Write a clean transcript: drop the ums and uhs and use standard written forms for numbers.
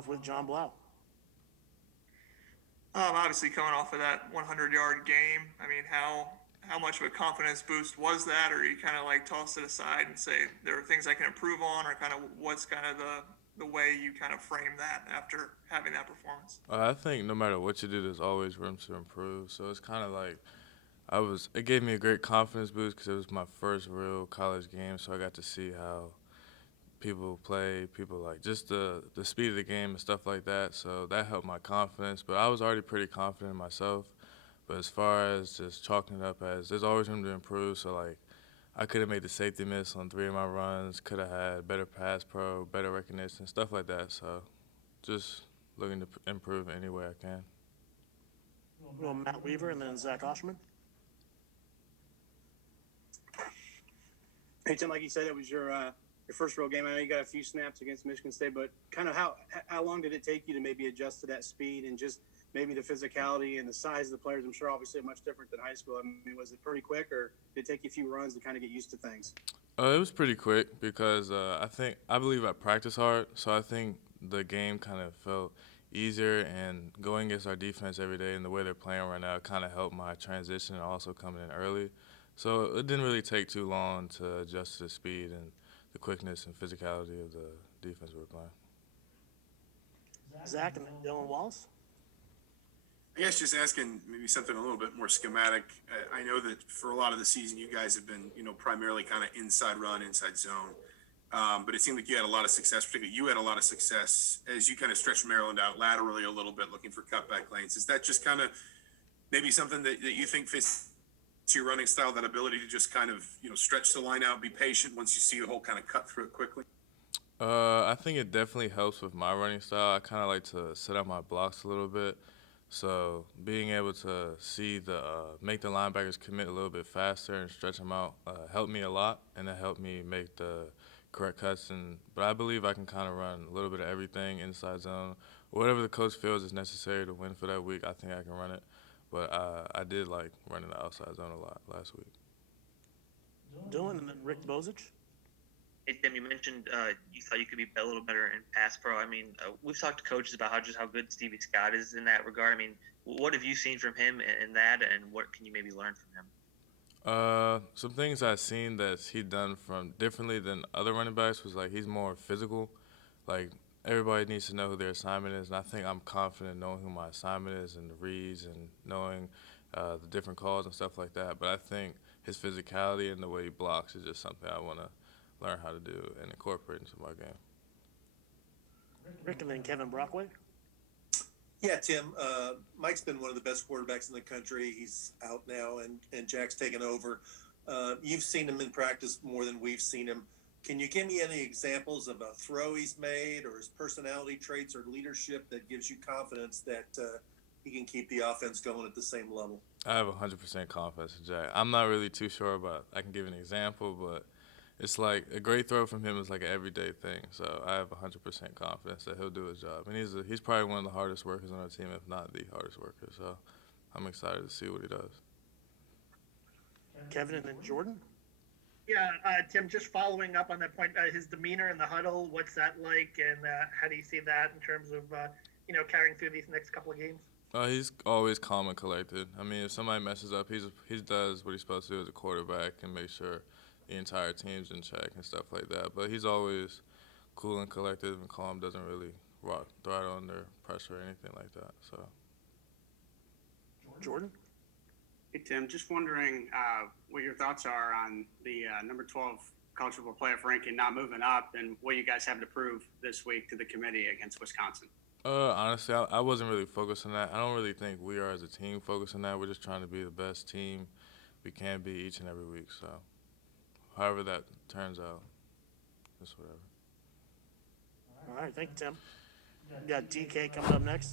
off with John Blau. Obviously, coming off of that 100-yard game, I mean, how much of a confidence boost was that, or you kind of like toss it aside and say there are things I can improve on, or kind of what's kind of the way you kind of frame that after having that performance? I think no matter what you do, there's always room to improve. So it's kind of like it gave me a great confidence boost because it was my first real college game, so I got to see how people play, people like just the speed of the game and stuff like that. So that helped my confidence. But I was already pretty confident in myself. But as far as just chalking it up as there's always room to improve. So like I could have made the safety miss on 3 of my runs, could have had better pass pro, better recognition, stuff like that. So just looking to improve any way I can. Well, Matt Weaver and then Zach Oshman. Hey Tim, like you said, it was your first real game. I know you got a few snaps against Michigan State, but kind of how long did it take you to maybe adjust to that speed and just maybe the physicality and the size of the players? I'm sure obviously much different than high school. I mean, was it pretty quick, or did it take you a few runs to kind of get used to things? It was pretty quick because I believe I practice hard, so I think the game kind of felt easier. And going against our defense every day and the way they're playing right now kind of helped my transition and also coming in early. So it didn't really take too long to adjust to the speed and the quickness and physicality of the defense we were playing. Zach and then Dylan Wallace. I guess just asking maybe something a little bit more schematic. I know that for a lot of the season, you guys have been, primarily kind of inside run, inside zone. But it seemed like you had a lot of success, particularly you had a lot of success as you kind of stretched Maryland out laterally a little bit, looking for cutback lanes. Is that just kind of maybe something that you think fits your running style, that ability to just kind of, stretch the line out, be patient once you see the hole kind of cut through it quickly? I think it definitely helps with my running style. I kind of like to set up my blocks a little bit. So being able to see make the linebackers commit a little bit faster and stretch them out helped me a lot, and it helped me make the correct cuts. But I believe I can kind of run a little bit of everything inside zone, whatever the coach feels is necessary to win for that week. I think I can run it. But I did like running the outside zone a lot last week. Dylan and then Rick Bozich. Hey Tim, you mentioned you thought you could be a little better in pass pro. I mean, we've talked to coaches about how good Stevie Scott is in that regard. I mean, what have you seen from him in that, and what can you maybe learn from him? Some things I've seen that he done from differently than other running backs was like he's more physical. Like everybody needs to know who their assignment is, and I think I'm confident knowing who my assignment is and the reads and knowing the different calls and stuff like that. But I think his physicality and the way he blocks is just something I want to learn how to do and incorporate into my game. Rick and then Kevin Brockway. Yeah, Tim. Mike's been one of the best quarterbacks in the country. He's out now, and Jack's taken over. You've seen him in practice more than we've seen him. Can you give me any examples of a throw he's made or his personality traits or leadership that gives you confidence that he can keep the offense going at the same level? I have 100% confidence in Jack. I'm not really too sure about I can give an example, but it's like a great throw from him is like an everyday thing. So I have 100% confidence that he'll do his job. And he's probably one of the hardest workers on our team, if not the hardest worker. So I'm excited to see what he does. Kevin and then Jordan. Yeah, Tim, just following up on that point, his demeanor in the huddle, what's that like, and how do you see that in terms of, carrying through these next couple of games? He's always calm and collected. I mean, if somebody messes up, he does what he's supposed to do as a quarterback and make sure the entire team's in check and stuff like that. But he's always cool and collected and calm, doesn't really throw under pressure or anything like that. So. Jordan? Hey, Tim, just wondering what your thoughts are on the number 12 college football playoff ranking not moving up and what you guys have to prove this week to the committee against Wisconsin. Honestly, I wasn't really focused on that. I don't really think we are as a team focused on that. We're just trying to be the best team we can be each and every week. So however that turns out, just whatever. All right, thank you, Tim. We got DK coming up next.